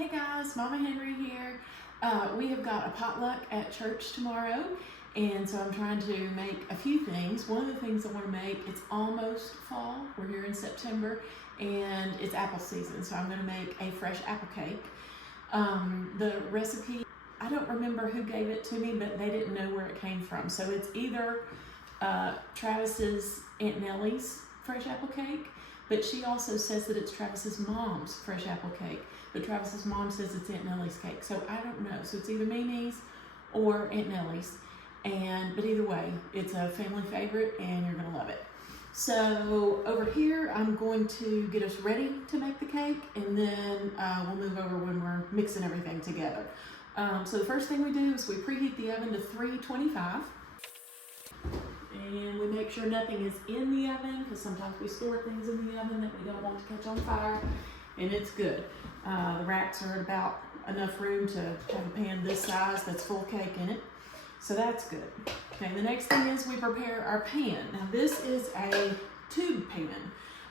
Hey guys, Mama Henry here. We have got a potluck at church tomorrow, and so I'm trying to make a few things. One of the things I want to make, it's almost fall. We're here in September, and it's apple season, so I'm going to make a fresh apple cake. The recipe, I don't remember who gave it to me, but they didn't know where it came from. So it's either Travis's Aunt Nellie's fresh apple cake, but she also says that it's Travis's mom's fresh apple cake. But Travis's mom says it's Aunt Nellie's cake, so I don't know. So it's either Mimi's or Aunt Nellie's, but either way, it's a family favorite, and you're gonna love it. So over here, I'm going to get us ready to make the cake, and then we'll move over when we're mixing everything together. So the first thing we do is we preheat the oven to 325. And we make sure nothing is in the oven, because sometimes we store things in the oven that we don't want to catch on fire, and it's good. The racks are about enough room to have a pan this size that's full cake in it, so that's good. Okay, the next thing is we prepare our pan. Now this is a tube pan,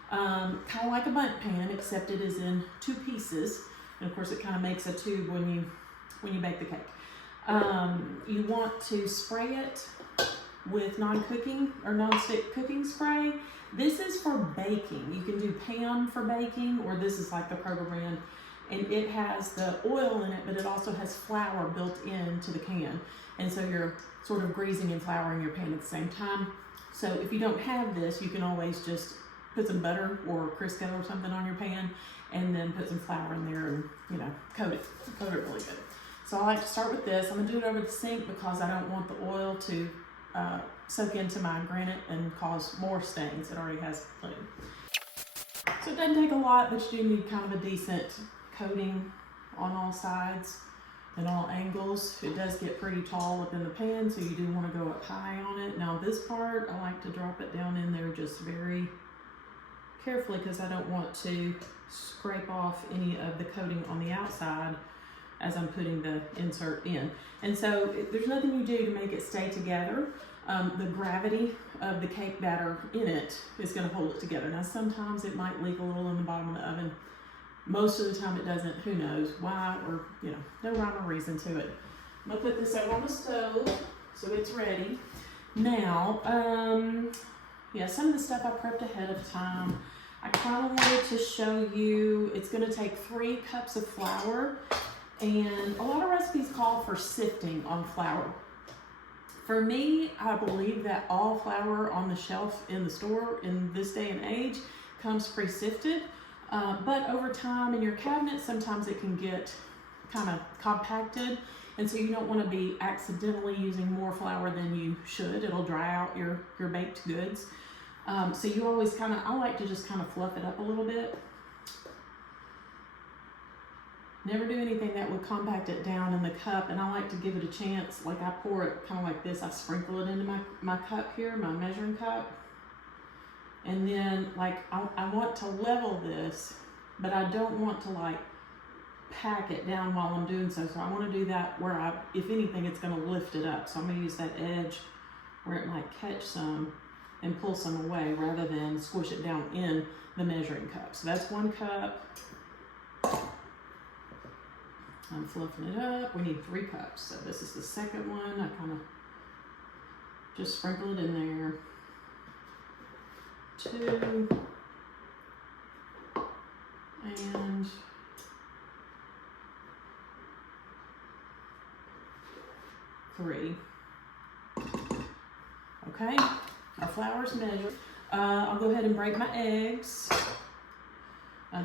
kind of like a bundt pan, except it is in two pieces, and of course it kind of makes a tube when you bake the cake. You want to spray it with non-cooking or non-stick cooking spray. This is for baking. You can do Pam for baking, or this is like the Kroger brand, and it has the oil in it, but it also has flour built into the can, and so you're sort of greasing and flouring your pan at the same time. So if you don't have this, you can always just put some butter or Crisco or something on your pan, and then put some flour in there and coat it really good. So I like to start with this. I'm gonna do it over the sink because I don't want the oil to soak into my granite and cause more stains. It already has plenty. So it doesn't take a lot, but you do need kind of a decent coating on all sides and all angles. It does get pretty tall up in the pan, so you do want to go up high on it. Now this part, I like to drop it down in there just very carefully, because I don't want to scrape off any of the coating on the outside as I'm putting the insert in. And so there's nothing you do to make it stay together. The gravity of the cake batter in it is gonna hold it together. Now sometimes it might leak a little in the bottom of the oven. Most of the time it doesn't, who knows why, or no rhyme or reason to it. I'm gonna put this over on the stove so it's ready. Now, some of the stuff I prepped ahead of time. I kind of wanted to show you, it's gonna take 3 cups of flour, and a lot of recipes call for sifting on flour. For me, I believe that all flour on the shelf in the store in this day and age comes pre-sifted, but over time in your cabinet, sometimes it can get kind of compacted, and so you don't want to be accidentally using more flour than you should. It'll dry out your baked goods. So you always I like to just kind of fluff it up a little bit. Never do anything that would compact it down in the cup, and I like to give it a chance. Like I pour it kind of like this, I sprinkle it into my cup here, my measuring cup. And then I want to level this, but I don't want to pack it down while I'm doing so. So I want to do that where if anything, it's gonna lift it up. So I'm gonna use that edge where it might catch some and pull some away rather than squish it down in the measuring cup. So that's 1 cup. I'm fluffing it up. We need 3 cups. So this is the second one. I kind of just sprinkle it in there. 2. And 3. Okay, our flour's measured. I'll go ahead and break my eggs.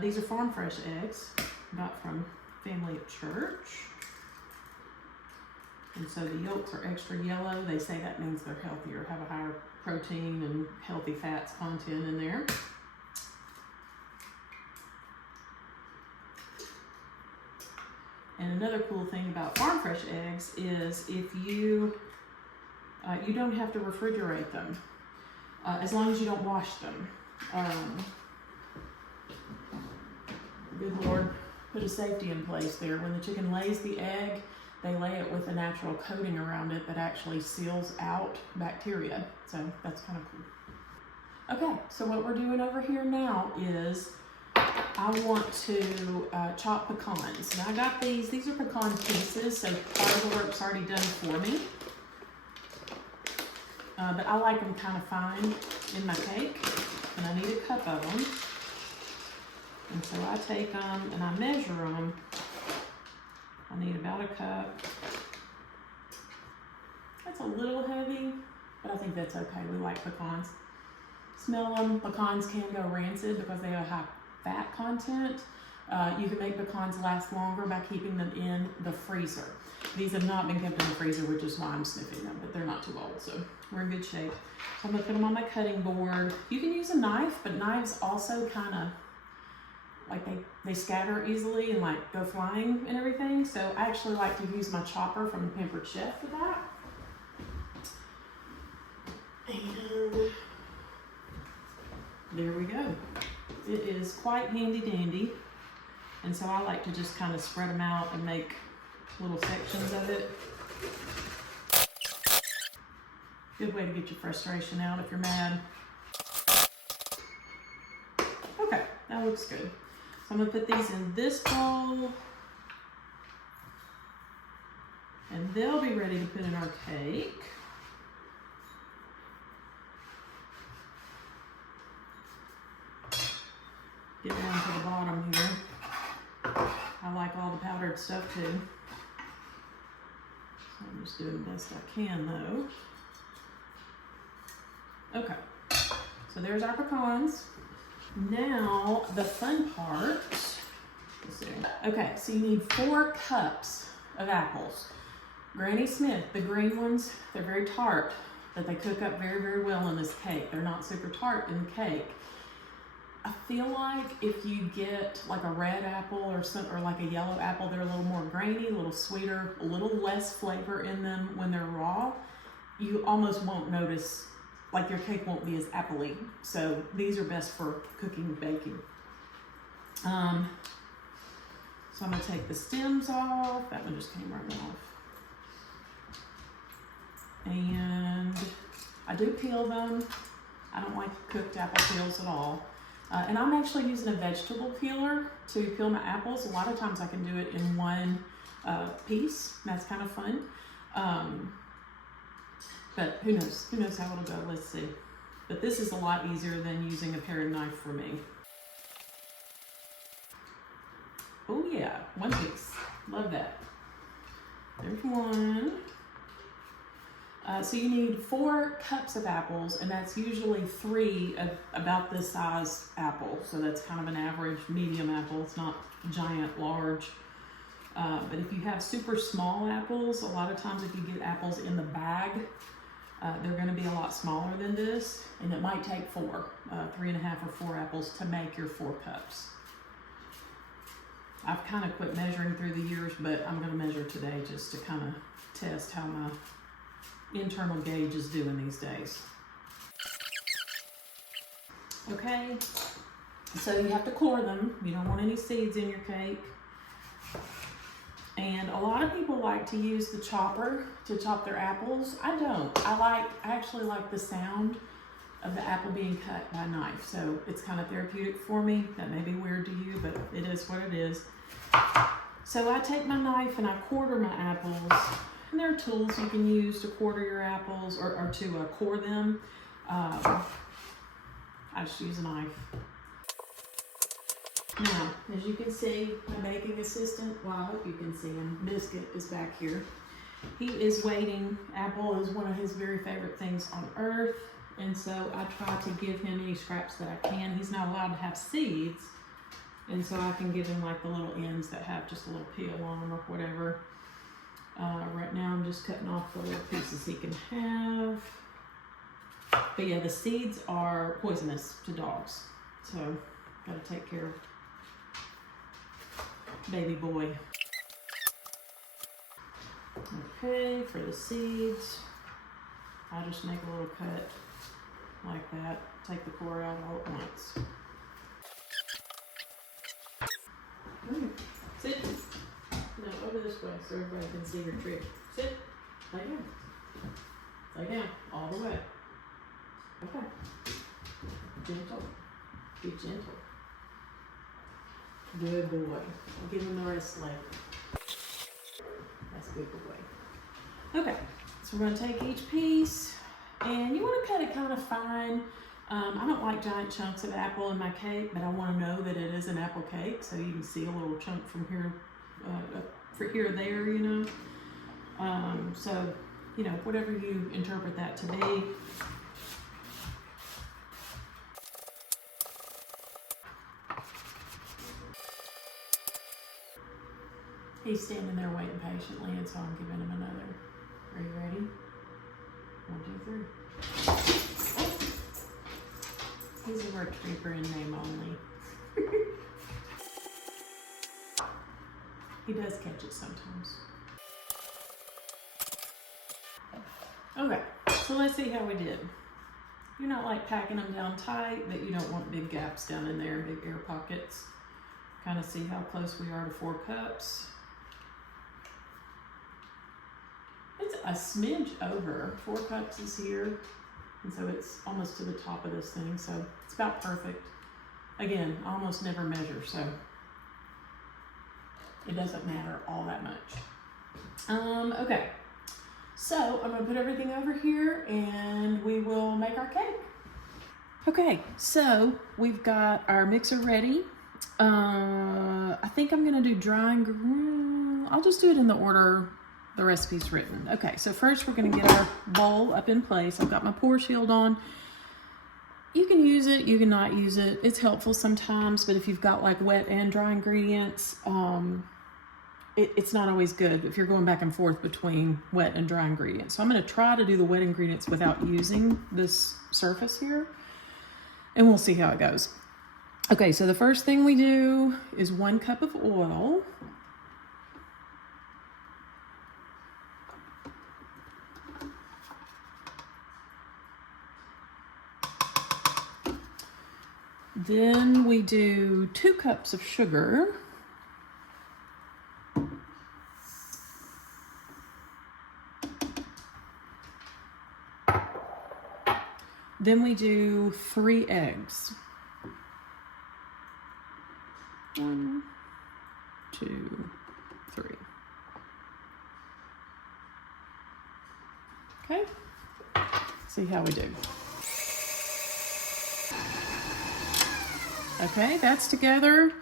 These are farm fresh eggs, got from family at church. And so the yolks are extra yellow. They say that means they're healthier, have a higher protein and healthy fats content in there. And another cool thing about farm fresh eggs is if you don't have to refrigerate them, as long as you don't wash them. Good Lord put a safety in place there. When the chicken lays the egg, they lay it with a natural coating around it that actually seals out bacteria. So that's kind of cool. Okay, so what we're doing over here now is I want to chop pecans. Now I got these are pecan pieces, so part of the work's already done for me. But I like them kind of fine in my cake, and I need a cup of them. And so I take them and I measure them. I need about a cup. That's a little heavy, but I think that's okay. We like pecans. Smell them. Pecans can go rancid because they have high fat content. You can make pecans last longer by keeping them in the freezer. These have not been kept in the freezer, which is why I'm sniffing them, but they're not too old, so we're in good shape. So I'm gonna put them on my cutting board. You can use a knife, but knives also kind of, like they scatter easily and like go flying and everything. So I actually like to use my chopper from the Pampered Chef for that. And there we go. It is quite handy dandy. And so I like to just kind of spread them out and make little sections of it. Good way to get your frustration out if you're mad. Okay, that looks good. So I'm gonna put these in this bowl, and they'll be ready to put in our cake. Get down to the bottom here. I like all the powdered stuff too. So I'm just doing the best I can though. Okay, so there's our pecans. Now the fun part. Let's see. Okay, so you need 4 cups of apples. Granny Smith, the green ones, they're very tart, but they cook up very, very well in this cake. They're not super tart in the cake. I feel like if you get like a red apple or like a yellow apple, they're a little more grainy, a little sweeter, a little less flavor in them when they're raw. You almost won't notice, like your cake won't be as appley. So these are best for cooking and baking. So I'm gonna take the stems off. That one just came right off. And I do peel them. I don't like cooked apple peels at all. And I'm actually using a vegetable peeler to peel my apples. A lot of times I can do it in one piece. That's kind of fun. But who knows? Who knows how it'll go? Let's see. But this is a lot easier than using a pared knife for me. Oh yeah, one piece. Love that. There's one. So you need 4 cups of apples, and that's usually 3 of about this size apple. So that's kind of an average medium apple. It's not giant, large. But if you have super small apples, a lot of times if you get apples in the bag, they're going to be a lot smaller than this, and it might take 4, 3.5 or 4 apples to make your 4 cups. I've kind of quit measuring through the years, but I'm going to measure today just to kind of test how my internal gauge is doing these days. Okay, so you have to core them. You don't want any seeds in your cake. And a lot of people like to use the chopper to chop their apples. I don't. I actually like the sound of the apple being cut by a knife. So it's kind of therapeutic for me. That may be weird to you, but it is what it is. So I take my knife and I quarter my apples. And there are tools you can use to quarter your apples or to core them. I just use a knife. Now, as you can see, my baking assistant, well, I hope you can see him, Biscuit is back here. He is waiting. Apple is one of his very favorite things on earth. And so I try to give him any scraps that I can. He's not allowed to have seeds. And so I can give him like the little ends that have just a little peel on them or whatever. Right now I'm just cutting off the little pieces he can have. But yeah, the seeds are poisonous to dogs. So gotta take care of baby boy. Okay, for the seeds, I just make a little cut like that. Take the core out all at once. Sit. No, over this way so everybody can see your trick. Sit. Lay down. Lay down. All the way. Okay. Gentle. Be gentle. Good boy. I'll give him the rest later. That's a good boy. Okay, so we're gonna take each piece, and you wanna cut it kind of fine. I don't like giant chunks of apple in my cake, but I wanna know that it is an apple cake, so you can see a little chunk from here, for here or there, you know. So, you know, whatever you interpret that to be. He's standing there waiting patiently, and so I'm giving him another. Are you ready? 1, 2, 3. He's a retriever in name only. He does catch it sometimes. Okay, so let's see how we did. You're not like packing them down tight, but you don't want big gaps down in there, big air pockets. Kind of see how close we are to 4 cups. It's a smidge over. 4 cups is here, and so it's almost to the top of this thing, so it's about perfect. Again, I almost never measure, so it doesn't matter all that much. Okay, so I'm gonna put everything over here and we will make our cake. Okay, so we've got our mixer ready. I think I'm gonna do drying. I'll just do it in the order the recipe's written. Okay, so first we're gonna get our bowl up in place. I've got my pour shield on. You can use it, you can not use it. It's helpful sometimes, but if you've got like wet and dry ingredients, it's not always good if you're going back and forth between wet and dry ingredients. So I'm gonna try to do the wet ingredients without using this surface here, and we'll see how it goes. Okay, so the first thing we do is 1 cup of oil. Then we do 2 cups of sugar. Then we do 3 eggs. 1, 2, 3. Okay, see how we do. Okay, that's together.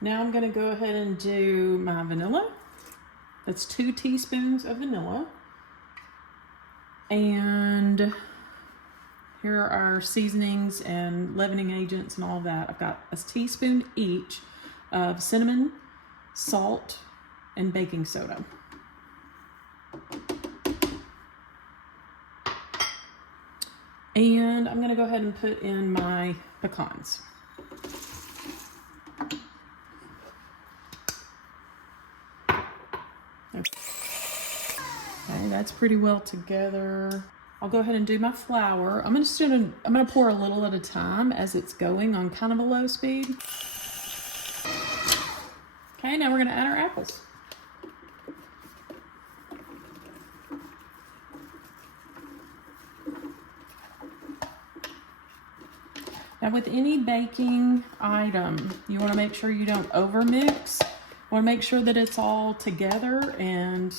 Now I'm gonna go ahead and do my vanilla. That's 2 teaspoons of vanilla. And here are our seasonings and leavening agents and all that. I've got a teaspoon each of cinnamon, salt, and baking soda. And I'm gonna go ahead and put in my pecans. Okay, that's pretty well together. I'll go ahead and do my flour. I'm gonna pour a little at a time as it's going on kind of a low speed. Okay, now we're gonna add our apples. Now with any baking item, you wanna make sure you don't overmix. You wanna make sure that it's all together and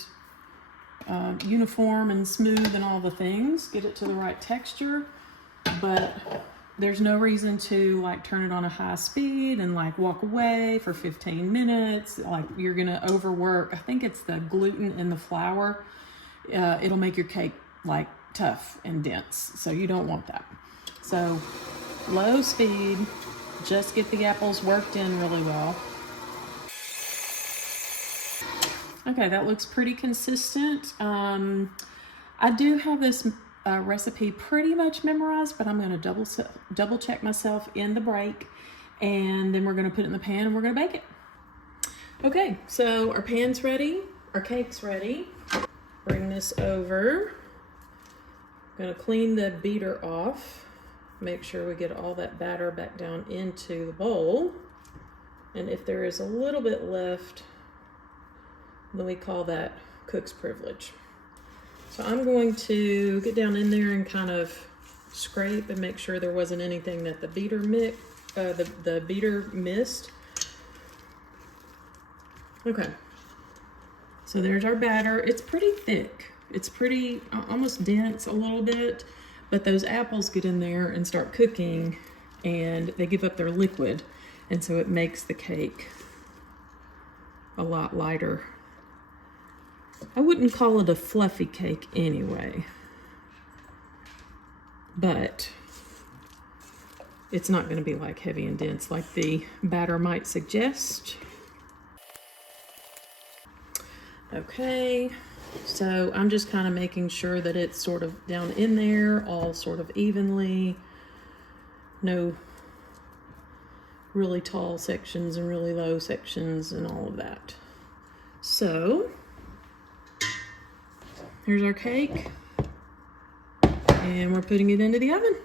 uniform and smooth and all the things. Get it to the right texture, but there's no reason to like turn it on a high speed and like walk away for 15 minutes. Like you're gonna overwork. I think it's the gluten in the flour. It'll make your cake like tough and dense, so you don't want that. So low speed, just get the apples worked in really well. Okay, that looks pretty consistent. I do have this recipe pretty much memorized, but I'm gonna double check myself in the break, and then we're gonna put it in the pan and we're gonna bake it. Okay, so our pan's ready, our cake's ready. Bring this over. I'm gonna clean the beater off. Make sure we get all that batter back down into the bowl. And if there is a little bit left, then we call that cook's privilege. So I'm going to get down in there and kind of scrape and make sure there wasn't anything that the beater beater missed. Okay, so there's our batter. It's pretty thick. It's pretty, almost dense a little bit, but those apples get in there and start cooking and they give up their liquid. And so it makes the cake a lot lighter. I wouldn't call it a fluffy cake anyway, but it's not going to be like heavy and dense like the batter might suggest. Okay, so I'm just kind of making sure that it's sort of down in there, all sort of evenly. No really tall sections and really low sections and all of that. So here's our cake, and we're putting it into the oven.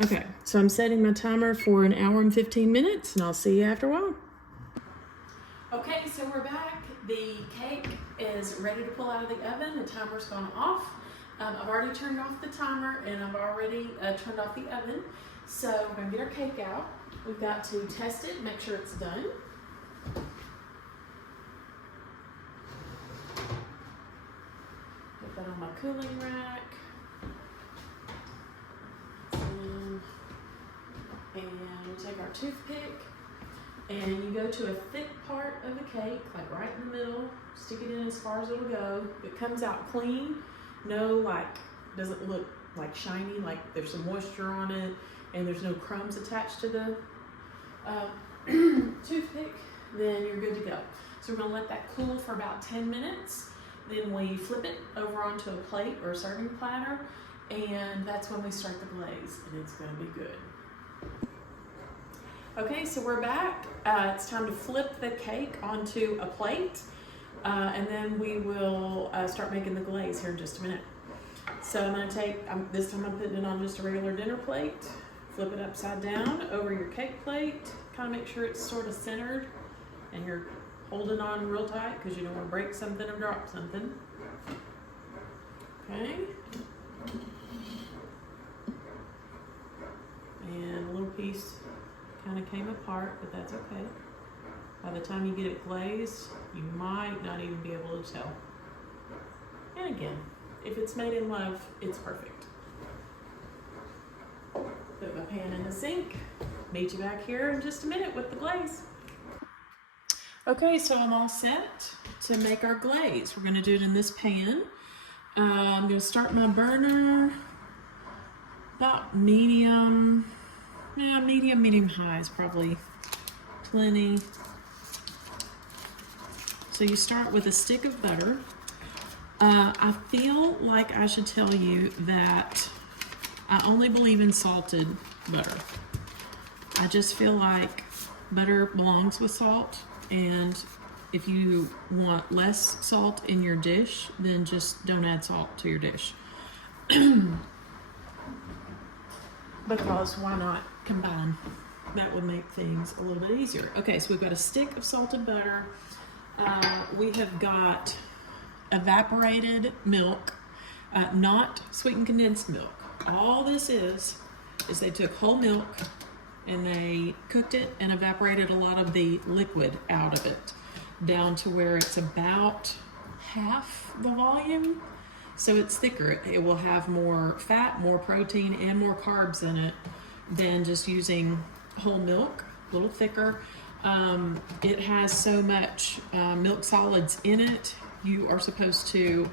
Okay, so I'm setting my timer for 1 hour and 15 minutes, and I'll see you after a while. Okay, so we're back. The cake is ready to pull out of the oven. The timer's gone off. I've already turned off the timer, and I've already turned off the oven. So we're gonna get our cake out. We've got to test it, make sure it's done. Put that on my cooling rack. And we'll take our toothpick, and you go to a thick part of the cake, like right in the middle, stick it in as far as it'll go. It comes out clean, no like, doesn't look like shiny, like there's some moisture on it, and there's no crumbs attached to the toothpick, then you're good to go. So we're gonna let that cool for about 10 minutes. Then we flip it over onto a plate or a serving platter, and that's when we start the glaze, and it's gonna be good. Okay, so we're back. It's time to flip the cake onto a plate, and then we will start making the glaze here in just a minute. So I'm gonna take, this time I'm putting it on just a regular dinner plate, flip it upside down over your cake plate, kind of make sure it's sort of centered, and you're holding on real tight because you don't want to break something or drop something. Okay. And a little piece kind of came apart, but that's okay. By the time you get it glazed, you might not even be able to tell. And again, if it's made in love, it's perfect. Put my pan in the sink. Meet you back here in just a minute with the glaze. Okay, so I'm all set to make our glaze. We're gonna do it in this pan. I'm gonna start my burner about medium. Yeah, medium high is probably plenty. So you start with a stick of butter. I feel like I should tell you that I only believe in salted butter. I just feel like butter belongs with salt, and if you want less salt in your dish, then just don't add salt to your dish. Because why not combine? That would make things a little bit easier. Okay, so we've got a stick of salted butter. We have got evaporated milk, not sweetened condensed milk. All this is they took whole milk and they cooked it and evaporated a lot of the liquid out of it down to where it's about half the volume. So it's thicker. It will have more fat, more protein, and more carbs in it than just using whole milk, a little thicker. It has so much milk solids in it. You are supposed to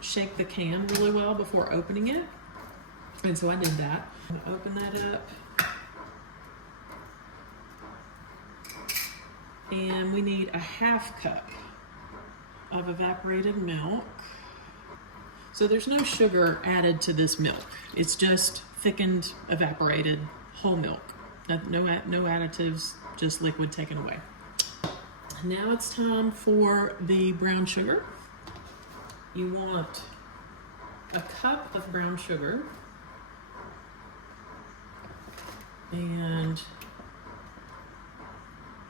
shake the can really well before opening it. And so I did that. I'm gonna open that up. And we need a half cup of evaporated milk. So there's no sugar added to this milk. It's just thickened, evaporated, whole milk. No additives, just liquid taken away. Now it's time for the brown sugar. You want a cup of brown sugar. And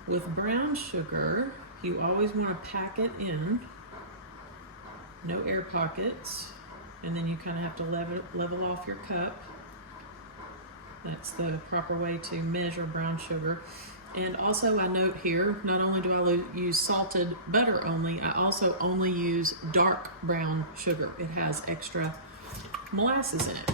with brown sugar, you always want to pack it in. No air pockets. And then you kind of have to level off your cup. That's the proper way to measure brown sugar. And also I note here, not only do I use salted butter only, I also only use dark brown sugar. It has extra molasses in it.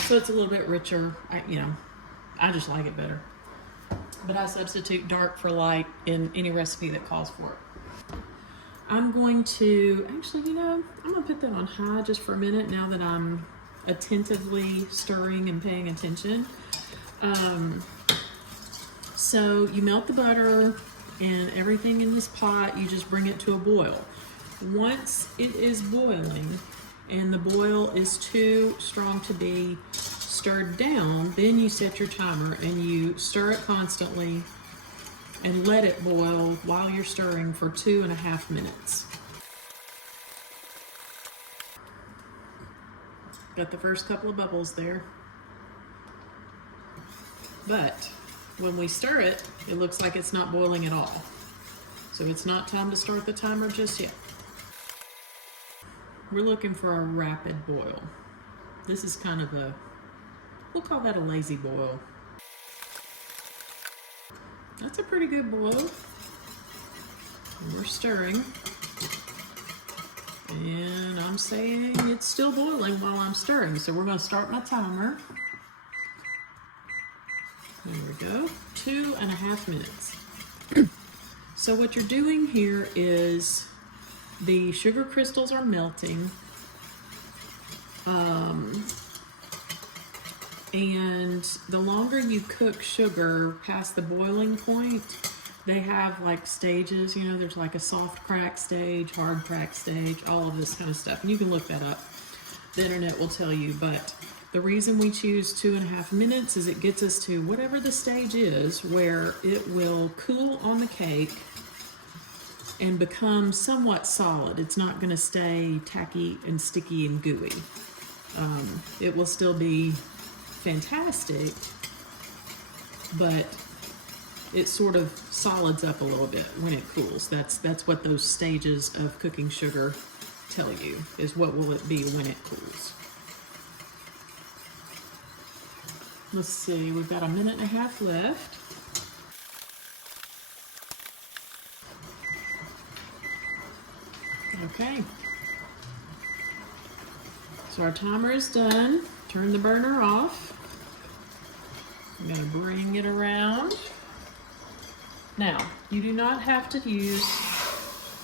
So it's a little bit richer. I just like it better. But I substitute dark for light in any recipe that calls for it. I'm going to, I'm gonna put that on high just for a minute now that I'm attentively stirring and paying attention. So you melt the butter and everything in this pot, you just bring it to a boil. Once it is boiling and the boil is too strong to be stirred down, then you set your timer and you stir it constantly and let it boil while you're stirring for 2.5 minutes. Got the first couple of bubbles there. But when we stir it, it looks like it's not boiling at all. So it's not time to start the timer just yet. We're looking for a rapid boil. This is kind of we'll call that a lazy boil. That's a pretty good boil. And we're stirring. And I'm saying it's still boiling while I'm stirring. So we're going to start my timer. There we go. 2.5 minutes. So what you're doing here is the sugar crystals are melting. And the longer you cook sugar past the boiling point, they have like stages, there's like a soft crack stage, hard crack stage, all of this kind of stuff. And you can look that up. The internet will tell you, but the reason we choose 2.5 minutes is it gets us to whatever the stage is where it will cool on the cake and become somewhat solid. It's not going to stay tacky and sticky and gooey. It will still be fantastic, but it sort of solids up a little bit when it cools. That's what those stages of cooking sugar tell you, is what will it be when it cools. Let's see, we've got 1.5 minutes left. Okay. So our timer is done. Turn the burner off. I'm going to bring it around. Now, you do not have to use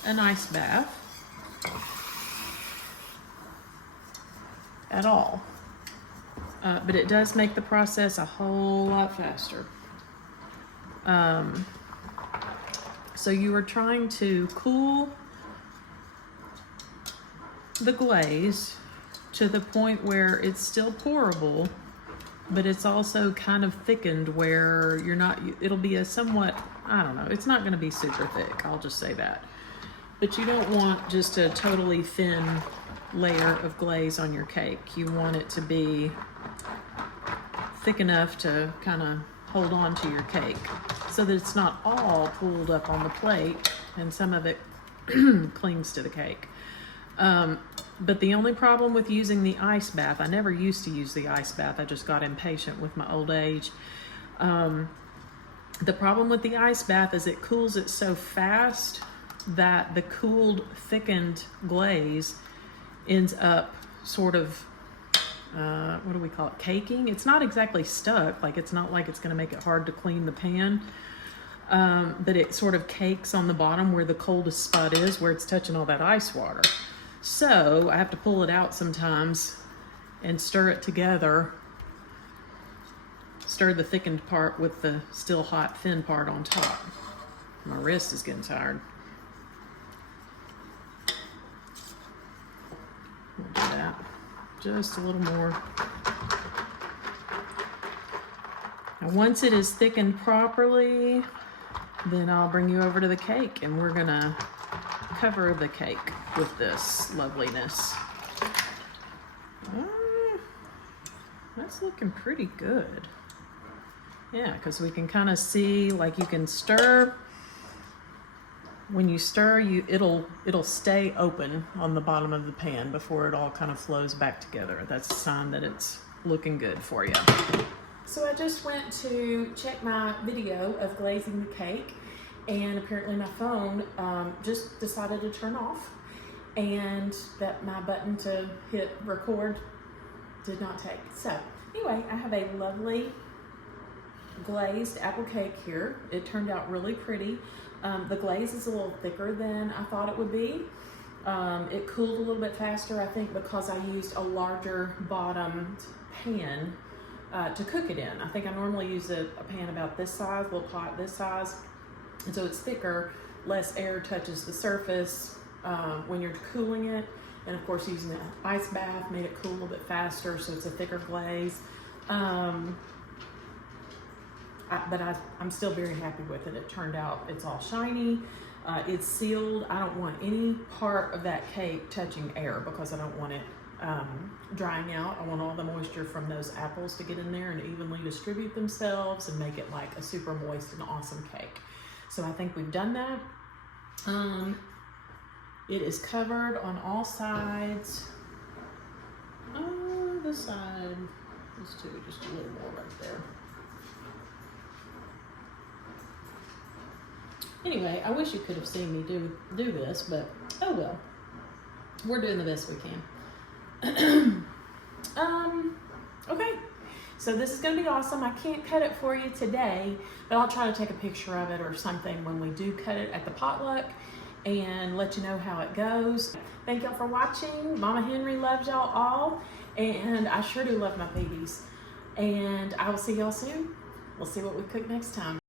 an ice bath at all, but it does make the process a whole lot faster. So you are trying to cool the glaze to the point where it's still pourable, but it's also kind of thickened where it'll be a somewhat, it's not going to be super thick, I'll just say that. But you don't want just a totally thin layer of glaze on your cake. You want it to be thick enough to kind of hold on to your cake so that it's not all pulled up on the plate and some of it clings to the cake. But the only problem with using the ice bath, I never used to use the ice bath, I just got impatient with my old age. The problem with the ice bath is it cools it so fast that the cooled, thickened glaze ends up sort of, what do we call it, caking? It's not exactly stuck, like it's not like it's gonna make it hard to clean the pan, but it sort of cakes on the bottom where the coldest spot is, where it's touching all that ice water. So I have to pull it out sometimes and stir it together, stir the thickened part with the still hot thin part on top. My wrist is getting tired. We'll do that just a little more. Now once it is thickened properly, then I'll bring you over to the cake and we're gonna cover the cake with this loveliness. That's looking pretty good. Yeah, because we can kind of see, like you can stir. When you stir, it'll stay open on the bottom of the pan before it all kind of flows back together. That's a sign that it's looking good for you. So I just went to check my video of glazing the cake, and apparently my phone just decided to turn off, and that my button to hit record did not take. So anyway, I have a lovely glazed apple cake here. It turned out really pretty. The glaze is a little thicker than I thought it would be. It cooled a little bit faster, I think, because I used a larger bottomed pan to cook it in. I think I normally use a pan about this size, a little pot this size, and so it's thicker, less air touches the surface when you're cooling it. And of course, using an ice bath made it cool a little bit faster, so it's a thicker glaze. But I'm still very happy with it. It turned out, it's all shiny. It's sealed. I don't want any part of that cake touching air because I don't want it drying out. I want all the moisture from those apples to get in there and evenly distribute themselves and make it like a super moist and awesome cake. So I think we've done that. It is covered on all sides. This side, this too, just a little more right there. Anyway, I wish you could have seen me do this, but oh well. We're doing the best we can. Okay, so this is gonna be awesome. I can't cut it for you today, but I'll try to take a picture of it or something when we do cut it at the potluck and let you know how it goes. Thank y'all for watching. Mama Henry loves y'all all, and I sure do love my babies. And I will see y'all soon. We'll see what we cook next time.